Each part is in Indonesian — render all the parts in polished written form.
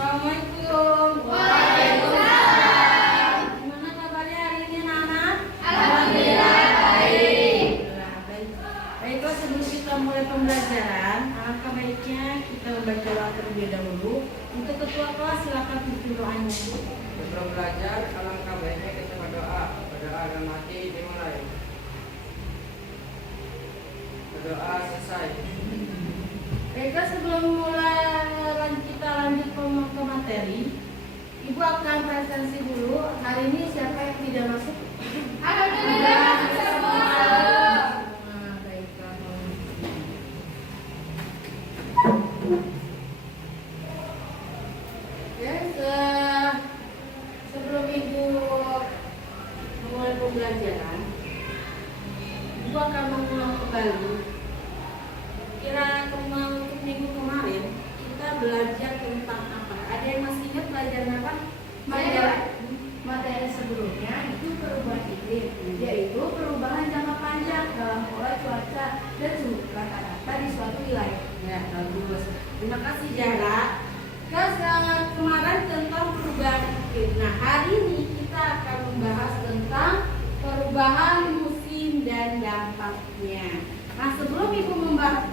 Assalamualaikum. Waalaikumsalam. Gimana kabarnya hari ini anak-anak? Alhamdulillah baik. Baiklah, sebelum kita mulai pembelajaran, alangkah baiknya kita membaca doa terlebih dahulu. Untuk ketua kelas silakan pimpin doanya. Sebelum belajar, alangkah baiknya kita berdoa. Berdoa dalam hati dimulai. Berdoa selesai. Baiklah, sebelum kita lanjut ke materi, Ibu akan presentasi dulu. Hari ini siapa yang tidak masuk? Alhamdulillah semua. Nah, baiklah. Ya, sebelum Ibu memulai pembelajaran, Ibu akan mengulang kembali. Kira untuk minggu kemarin kita belajar tentang apa? Ada yang masih ingat pelajaran apa? Materi sebelumnya itu perubahan iklim, yaitu perubahan jangka panjang dalam pola cuaca dan suhu rata-rata di suatu wilayah. Ya, bagus. Terima kasih Zahra. Kemarin tentang perubahan iklim. Nah, hari ini kita akan membahas tentang perubahan musim dan dampaknya. Nah, sebelum Ibu membahas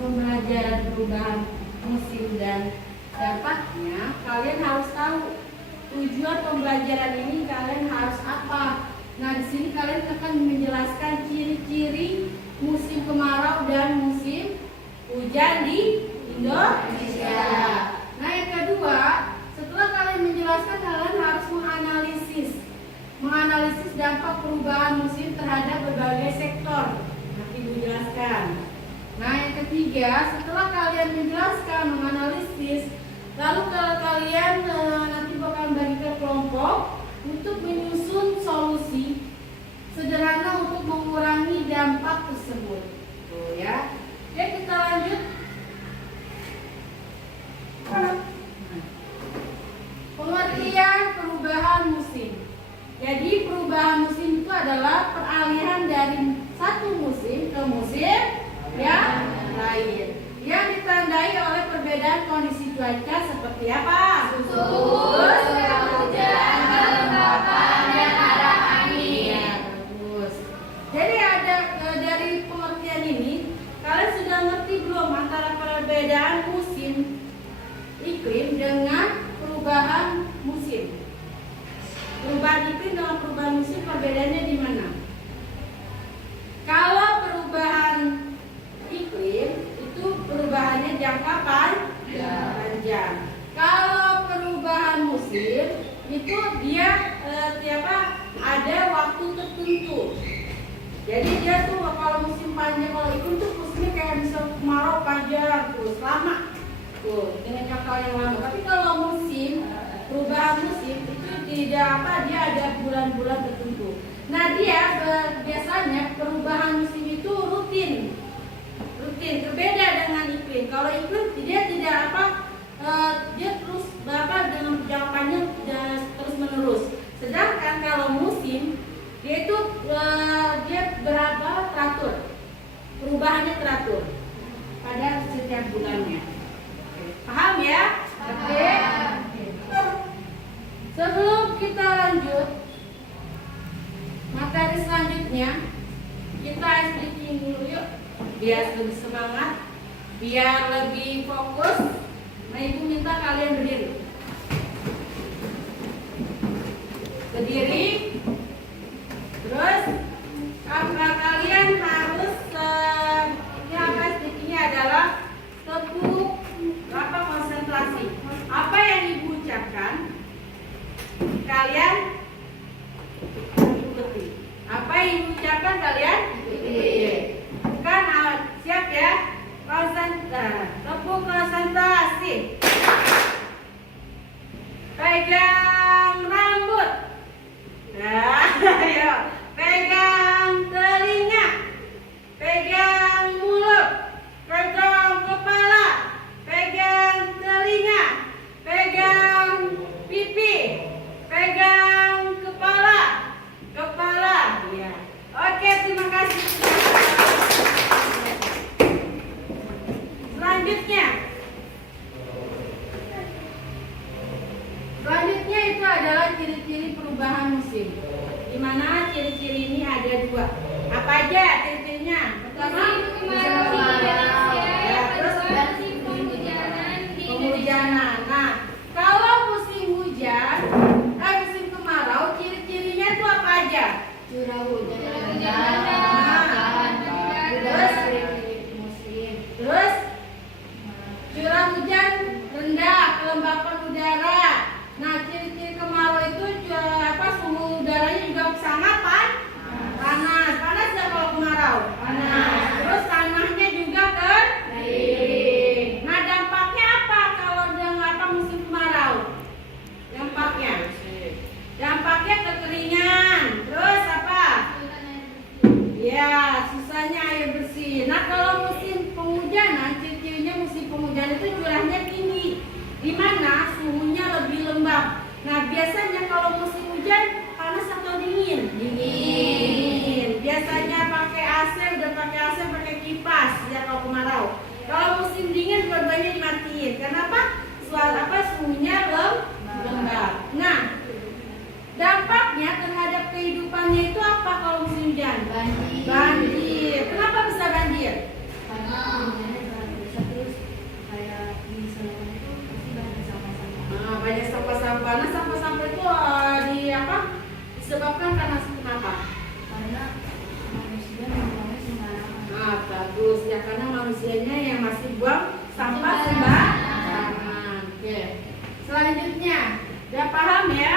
pembelajaran perubahan musim dan dampaknya, kalian harus tahu tujuan pembelajaran ini, kalian harus apa. Nah, di sini kalian akan menjelaskan ciri-ciri musim kemarau dan musim hujan di Indonesia. Nah, yang kedua, setelah kalian menjelaskan, kalian harus menganalisis dampak perubahan musim terhadap berbagai sektor. Nanti Ibu jelaskan. Nah, yang ketiga, setelah kalian menjelaskan, menganalisis, lalu kalau kalian nanti bakal bagi ke kelompok untuk menyusun solusi sederhana untuk mengurangi dampak tersebut. Tuh ya. Oke, kita lanjut. Pengertian perubahan musim. Jadi perubahan musim itu adalah peralihan dari satu musim ke musim yang lain, yang ditandai oleh perbedaan kondisi cuaca seperti apa? Suhu, curah hujan, kelembapan, dan arah angin. Ya, bagus. Jadi ada dari pengertian ini, kalian sudah ngerti belum antara perbedaan musim iklim dengan perubahan musim? Perubahan iklim dengan perubahan musim perbedaannya di mana? Kalau perubahan iklim itu perubahannya jangka panjang. Kalau perubahan musim itu dia ada waktu tertentu. Jadi dia tuh kalau musim panjang, kalau iklim tuh musimnya kayak bisa kemarau panjang terus lama tuh dengan jangka yang lama. Tapi kalau musim perubahan musim itu tidak dia ada bulan-bulan tertentu. Nah, dia biasanya perubahan musim itu rutin, berbeda dengan iklim. Kalau iklim dia tidak dia terus dengan jangka panjang terus menerus. Sedangkan kalau musim dia itu dia teratur, perubahannya teratur pada setiap bulannya. Paham ya? Oke. Sebelum kita lanjut materi selanjutnya, kita speaking dulu yuk, biar lebih semangat, biar lebih fokus. Nah, Ibu minta kalian berdiri, terus kalian harus speakingnya adalah tepuk konsentrasi. Apa yang Ibu ucapkan, kalian ikuti. Apa yang Ibu ucapkan kalian ikuti. Bukan siap ya? Tepuk konsentrasi. Pegang rambut. Nah, ayo. Pegang telinga. Pegang mulut. Pegang kepala. Pegang telinga. Pegang pipi. Pegang kepala. Ya. Oke, terima kasih. Selanjutnya musim. Di mana ciri-ciri ini ada dua. Apa aja ciri-cirinya? Pertama, penghujanan. Nah, kalau musim hujan, musim kemarau, ciri-cirinya itu apa aja? Curah hujan yang Curah rendah, hujan. terus musim, Terus curah hujan rendah, kelembapan udara. Nah, ciri-ciri kemarau itu suhu udaranya juga sangat panas. Panas nggak kalau kemarau? Panas. Terus tanahnya juga kering. Nah, dampaknya apa kalau musim kemarau? Dampaknya kekeringan. Terus apa? Ya, susahnya air bersih. Nah, kalau musim penghujanan, ciri-cirinya musim penghujan itu curahnya tinggi, di mana suhunya lebih lembab. Nah, biasanya kalau musim hujan panas atau dingin? Dingin. Biasanya pakai AC, udah pakai AC, pakai kipas ya kalau kemarau. Kalau musim dingin dua-duanya dimatiin. Kenapa? Suhunya lembab. Nah, dampaknya terhadap kehidupannya itu apa kalau musim hujan? Banjir. Kenapa bisa banjir? karena hujannya sangat besar, terus kayak di selatan itu pasti banyak sampah-sampah. Nah, banyak sampah-sampah. Nah, sampah-sampah itu disebabkan karena kenapa? Karena manusia membuangnya sembarangan. Nah, bagus ya, karena manusianya yang masih buang sampah sembarangan. Oke. Selanjutnya, udah paham ya?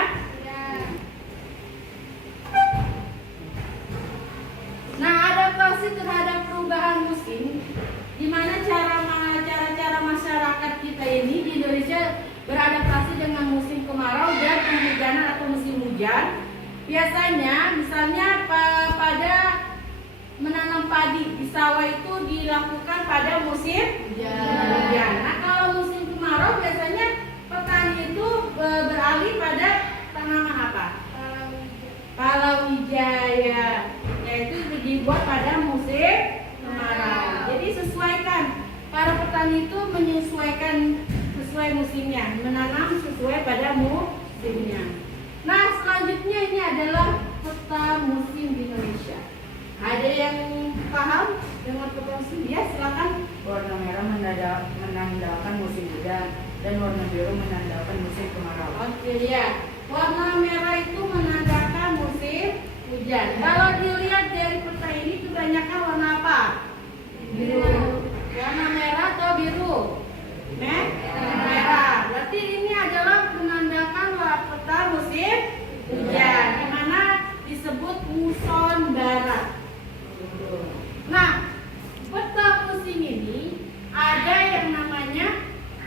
Nah, adaptasi terhadap perubahan musim, di mana cara masyarakat kita ini di Indonesia beradaptasi dengan musim kemarau dan penghujanan atau musim hujan. Biasanya, misalnya pada menanam padi di sawah itu dilakukan pada musim hujan. Nah, kalau musim kemarau biasanya petani itu beralih pada tanaman apa? Palawija, yaitu dibuat pada musim kemarau. Jadi sesuaikan, para petani itu menyesuaikan sesuai musimnya, menanam sesuai pada musimnya. Nah, selanjutnya ini adalah peta musim di Indonesia. Ada yang paham dengan peta musim? Ya, silakan. Warna merah menandakan musim hujan dan warna biru menandakan musim kemarau. Oke ya, warna merah itu menandakan musim hujan. Kalau dilihat dari peta ini kebanyakan warna apa? Biru. Warna merah atau biru? Merah. Berarti ini adalah menandakan peta musim hujan, di mana disebut muson barat. Nah, peta musim ini ada yang namanya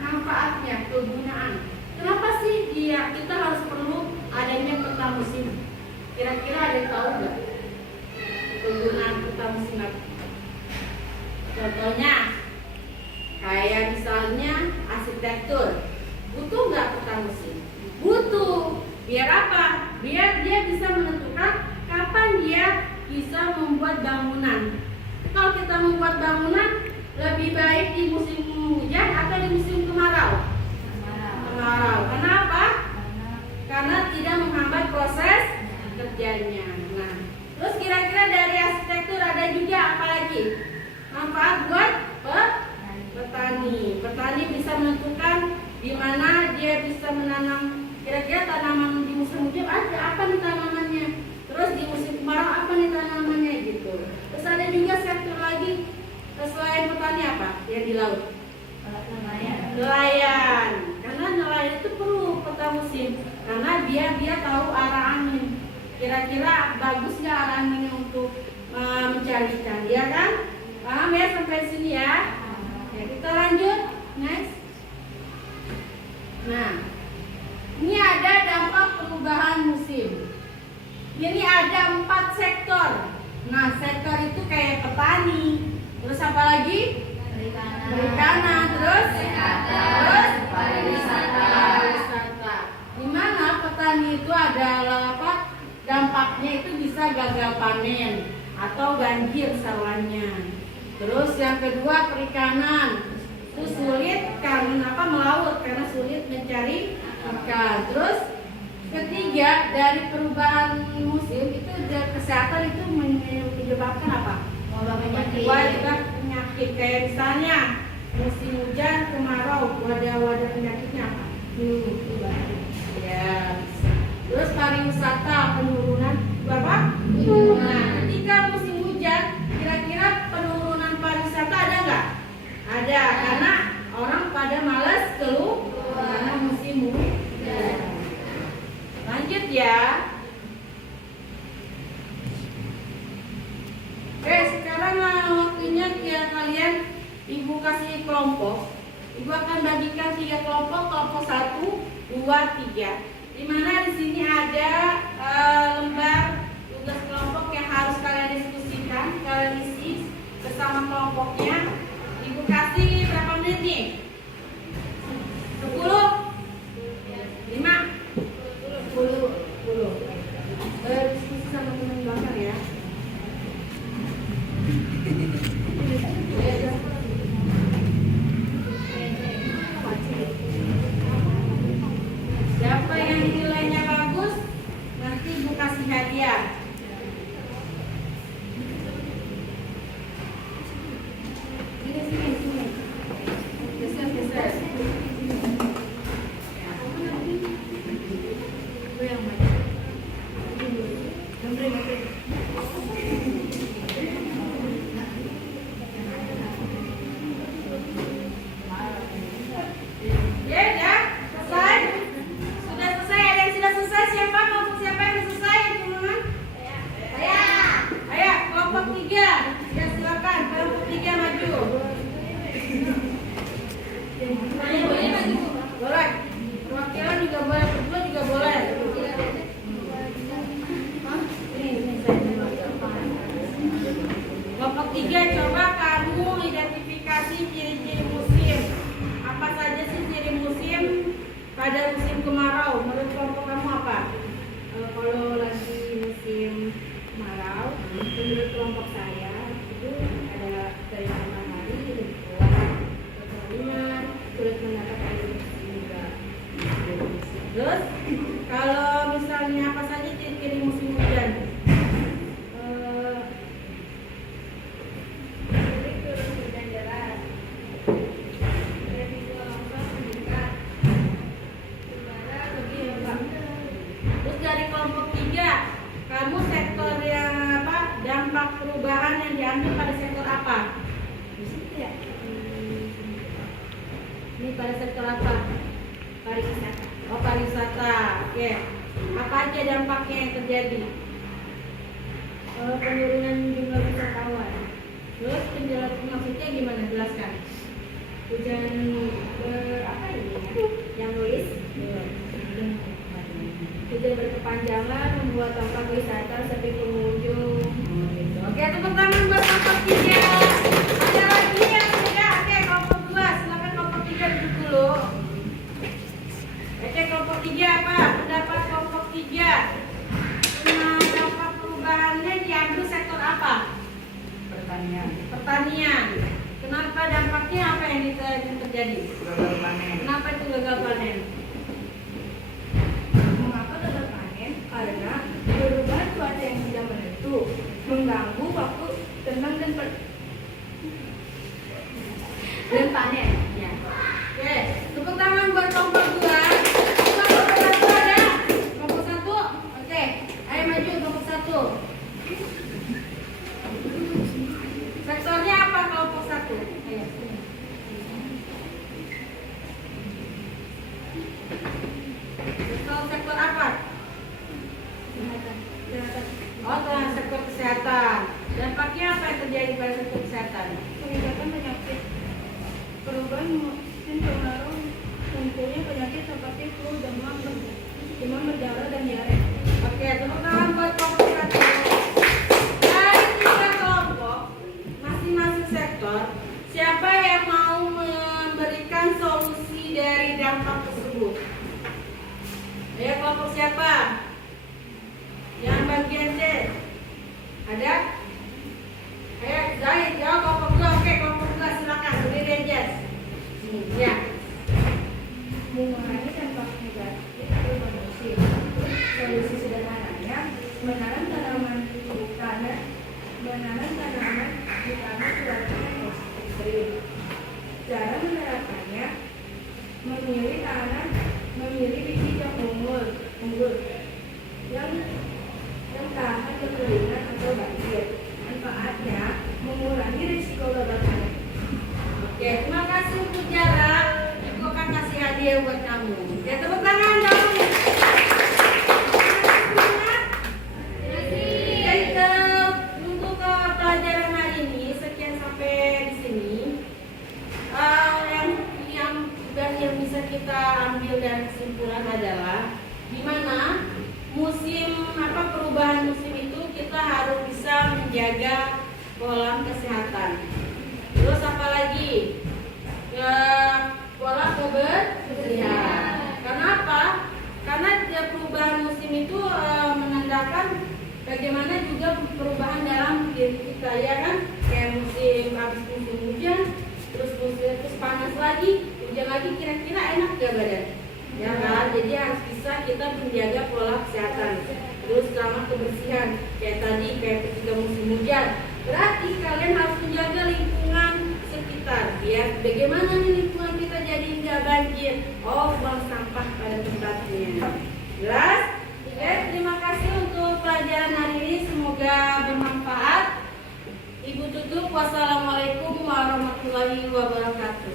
manfaatnya, kegunaan. Kenapa sih kita harus perlu adanya peta musim? Kira-kira ada yang tahu nggak kegunaan peta musim apa? Contohnya, kayak misalnya arsitektur, butuh nggak peta musim? Butuh. Biar apa? Biar dia bisa menentukan kapan dia bisa membuat bangunan. Kalau kita membuat bangunan, lebih baik di musim hujan atau di musim kemarau? Kemarau. Kenapa? Karena tidak menghambat proses kerjanya. Nah, terus kira-kira dari arsitektur ada juga apa lagi? Manfaat buat petani. Petani bisa menentukan di mana dia bisa menanam. Kira-kira tanaman di musim hujan ada apa nih tanamannya? Terus di musim kemarau apa nih tanamannya gitu. Terus ada juga sektor lagi selain petani apa yang di laut? Nelayan. Karena nelayan itu perlu peta musim karena dia tahu arah angin. Kira-kira bagus nggak arah anginnya untuk mencari ikan, ya kan? Paham ya sampai sini ya? Ya, kita lanjut next. Nah, ini ada dampak perubahan musim. Ini ada 4 sektor. Nah, sektor itu kayak petani, terus apa lagi? Perikanan, terus pariwisata. Di mana petani itu adalah apa? Dampaknya itu bisa gagal panen atau banjir sawahnya. Terus yang kedua perikanan, itu sulit karena melaut karena sulit mencari ikan. Terus Ketiga, dari perubahan musim itu dari kesehatan itu menyebabkan apa? Wabah penyakit. Wabah penyakit. Kayak misalnya musim hujan, kemarau, wadah penyakitnya apa? Ya. Terus pariwisata, penurunan apa? Nah, ketika musim hujan, kira-kira penurunan pariwisata ada nggak? Ada, karena orang pada malas keluar karena musim hujan. Lanjut ya. Oke, sekarang waktunya kalian Ibu kasih kelompok. Ibu akan bagikan 3 kelompok, kelompok 1, 2, 3. Dimana di sini ada lembar tugas kelompok yang harus kalian diskusikan, kalian isi bersama kelompoknya. Ibu kasih berapa menit nih? 10? 5? 10. Berdiskusi sama teman belakang ya. Siapa yang nilainya bagus, nanti Ibu kasih hadiah. Sini. Geser. Gue yang maju. Ya, selesai. Sudah selesai. Ada yang sudah selesai? Siapa yang sudah selesai? Saya. Ayo, kelompok 3. Ya, silakan. Kelompok 3 maju. Boleh. Perwakilan juga boleh, berdua juga boleh. Kelompok 3, coba kamu identifikasi ciri-ciri musim. Apa saja sih ciri musim pada musim kemarau? Menurut kelompok kamu apa? Kalau lagi musim kemarau, menurut kelompok saya itu ada cahaya matahari lebih kuat, kekeringan, sulit mendapat air bersih juga. Terus kalau misalnya apa saja ciri-ciri musim hujan? Terus dari kelompok 3, kamu sektor yang apa? Dampak perubahan yang diambil pada sektor apa? Ini pada sektor apa? Pariwisata. Oh, pariwisata. Oke. Apa aja dampaknya yang terjadi? Penurunan jumlah wisatawan. Terus penjelasan maksudnya gimana? Jelaskan. Hujan apa ini? Yang nulis? Hujan berkepanjangan membuat tempat wisata sepi pengunjung. Oke, tepuk tangan buat kelompok 3. Ada lagi yang tidak? Oke, kelompok 2. Silakan kelompok 3 duduk dulu. Oke, kelompok 3 apa? Pendapat kelompok 3. Nah, dampak perubahannya diambil sektor apa? Pertanian. Kenapa dampaknya apa yang terjadi? Gagal panen. Kenapa itu gagal panen? Mengapa gagal panen? Karena perubahan cuaca yang tidak menentu mengganggu waktu tenang dan panen. Ya. Oke, tepuk tangan buat kelompok 2. Kelompok 1 ada? Kelompok 1? Oke, ayo maju kelompok 1. Sektornya apa kelompok 1? Ayo, sini. Sektor apa? Oh, sektor kesehatan. Dampaknya apa yang terjadi pada sektor kesehatan? Peningkatan penyakit. Perubahan musim kemarau munculnya penyakit seperti flu, demam berdarah dan diare. Oke, tepuk tangan buat kelompok 1. Dari 3 kelompok, masing-masing sektor, siapa yang mau memberikan solusi dari dampak tersebut? Ayo, kelompok siapa? Yang bagian C. Ada? Ayo, Zahid, jawab kelompok 2. Oke, kelompok 2 silakan. Berdiri aja. Ya. Mengurangi dampak negatif perubahan musim. menanam tanaman di tanah cuaca yang ekstrim. Cara menerapkannya, memilih bibit yang unggul yang tahan kekeringan atau banjir. Manfaatnya mengurangi risiko gagal panen. Oke, terima kasih untuk jarak. Ibu akan kasih hadiah buat kamu. Ya, tepuk tangan dong. Untuk pelajaran hari ini sekian sampai di sini. Yang bisa kita ambil dari kesimpulan adalah di mana perubahan musim itu kita harus bisa menjaga pola kesehatan. Terus apa lagi? Pola kebersihan. Karena apa? Karena perubahan musim itu menandakan bagaimana juga perubahan dalam diri kita, ya kan? Kayak habis musim hujan, terus panas lagi, hujan lagi, kira-kira enak gak badan? Ya kan? Jadi harus bisa kita menjaga pola kesehatan. Terus selama kebersihan, kayak ketika musim hujan, berarti kalian harus menjaga lingkungan sekitar. Ya, bagaimana nih lingkungan kita jadi nggak banjir? Oh, buang sampah pada tempatnya. Jelas? Oke, terima kasih untuk pelajaran hari ini. Semoga bermanfaat. Ibu tutup. Wassalamualaikum warahmatullahi wabarakatuh.